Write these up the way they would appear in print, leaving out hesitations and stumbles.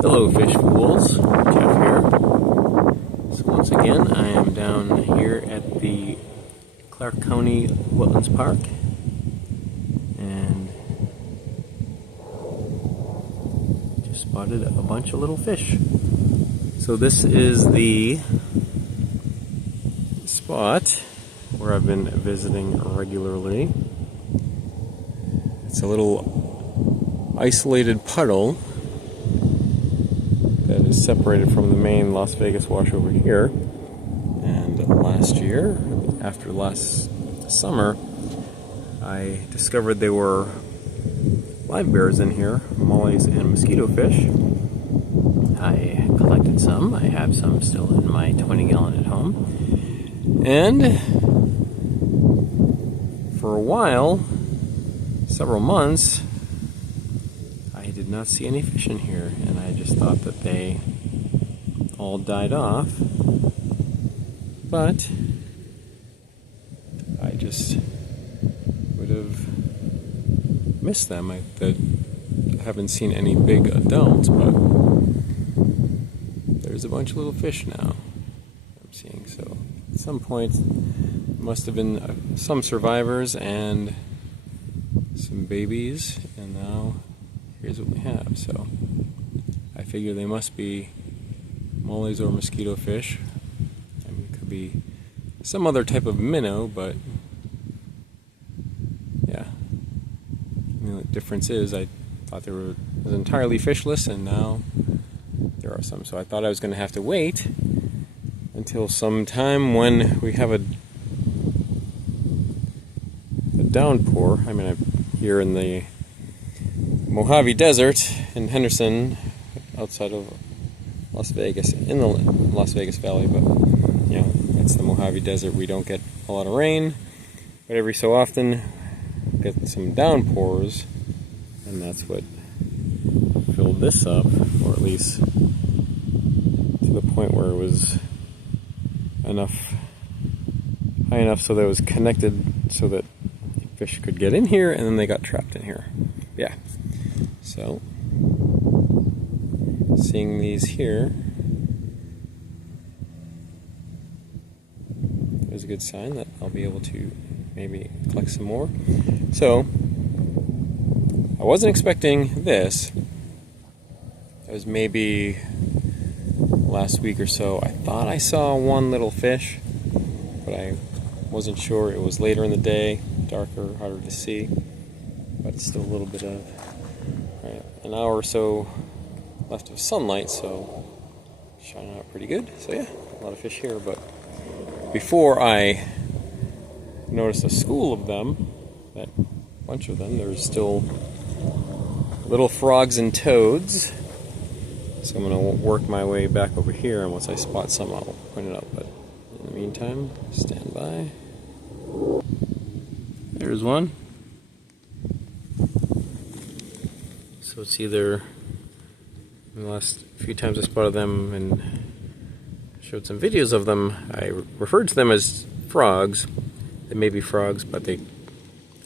Hello fish fools, Jeff here. So once again I am down here at the Clark County Wetlands Park and just spotted a bunch of little fish. So this is the spot where I've been visiting regularly. It's a little isolated puddle that is separated from the main Las Vegas wash over here. And last year, after last summer, I discovered there were livebearers in here, mollies and mosquito fish. I collected some. I have some still in my 20-gallon at home. And for a while, several months, I did not see any fish in here, and I just thought that they all died off, but I just would have missed them. I haven't seen any big adults, but there's a bunch of little fish now I'm seeing. So at some point there must have been some survivors and some babies, and now here's what we have. So I figure they must be mollies or mosquito fish. I mean, it could be some other type of minnow, but yeah. I mean, the difference is I thought there was entirely fishless, and now there are some. So I thought I was going to have to wait until some time when we have a downpour. I mean, I'm here in the Mojave Desert in Henderson, outside of Las Vegas, in the Las Vegas Valley, but you know, it's the Mojave Desert. We don't get a lot of rain, but every so often we get some downpours, and that's what filled this up, or at least to the point where it was high enough so that it was connected so that fish could get in here, and then they got trapped in here. Yeah. So, seeing these here is a good sign that I'll be able to maybe collect some more. So, I wasn't expecting this. It was maybe last week or so. I thought I saw one little fish, but I wasn't sure. It was later in the day, darker, harder to see, but it's still a little bit of an hour or so left of sunlight, so shining out pretty good. So yeah, a lot of fish here. But before I noticed a school of them, that bunch of them, there's still little frogs and toads. So I'm going to work my way back over here, and once I spot some, I'll point it out. But in the meantime, stand by. There's one. So it's either, in the last few times I spotted them and showed some videos of them, I referred to them as frogs. They may be frogs, but they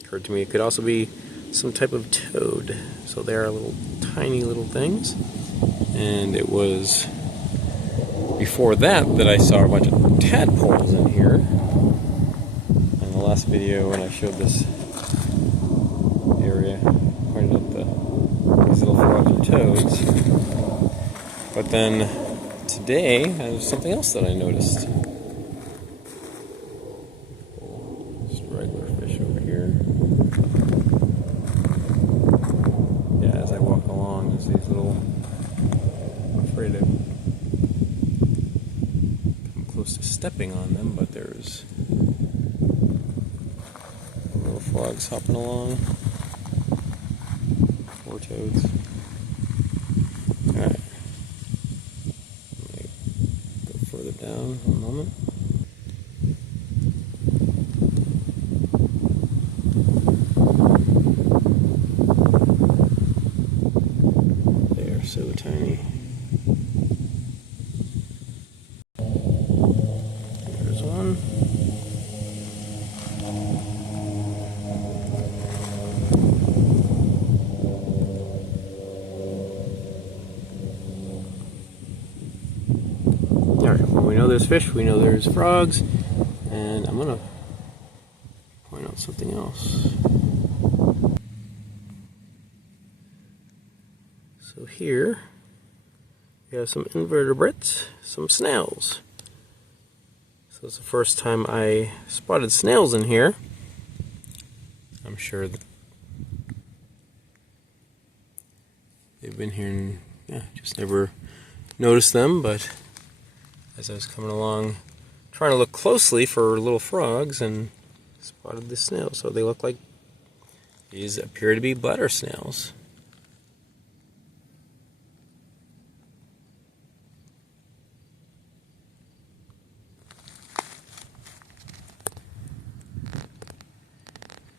occurred to me it could also be some type of toad. So they are little tiny little things. And it was before that I saw a bunch of tadpoles in here. In the last video when I showed this area, pointed out these little frogs and toads. But then today there's something else that I noticed. Just regular fish over here. Yeah, as I walk along, there's these little. I'm afraid to come close to stepping on them, but there's little frogs hopping along. Four toads. Alright. Let me go further down one moment. They are so tiny. There's one. there's fish, we know there's frogs, and I'm gonna point out something else. So here we have some invertebrates, some snails. So it's the first time I spotted snails in here. I'm sure that they've been here and just never noticed them, but as I was coming along trying to look closely for little frogs and spotted the snails. So they look like, these appear to be bladder snails.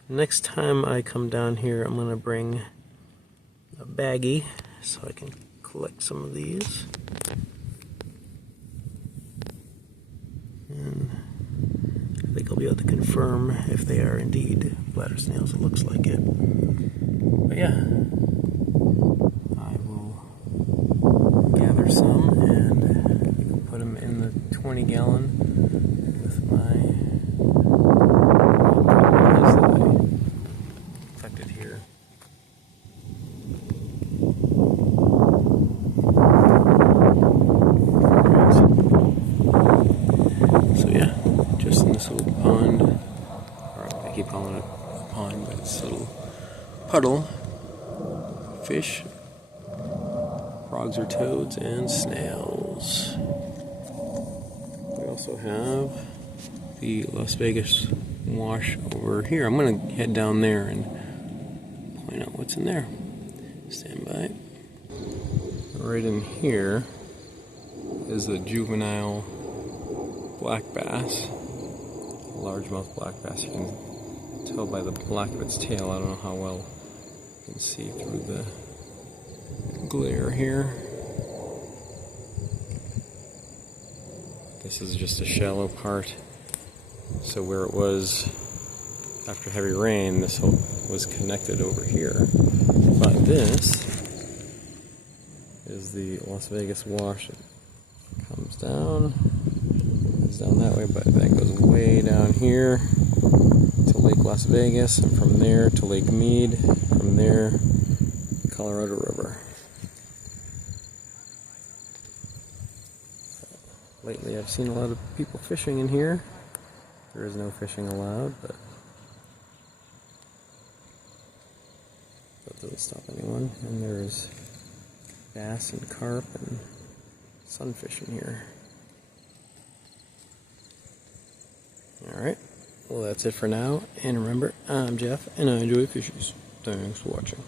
Next time I come down here, I'm going to bring a baggie so I can collect some of these. And I think I'll be able to confirm if they are indeed bladder snails. It looks like it. But yeah, I will gather some and put them in the 20-gallon with my here. So yeah, just in this little pond, or I keep calling it a pond, but it's a little puddle, fish, frogs or toads, and snails. We also have the Las Vegas wash over here. I'm going to head down there and point out what's in there. Stand by. Right in here is the juvenile black bass, largemouth black bass. You can tell by the black of its tail. I don't know how well you can see through the glare here. This is just a shallow part. So where it was after heavy rain, this whole was connected over here. But this is the Las Vegas wash. It comes down, it's down that way, but that goes way down here to Lake Las Vegas, and from there to Lake Mead, from there the Colorado River. Lately I've seen a lot of people fishing in here. There is no fishing allowed, but that doesn't stop anyone. And there's bass and carp and sunfish in here. Alright, well that's it for now. And remember, I'm Jeff, and I enjoy fishies. Thanks for watching.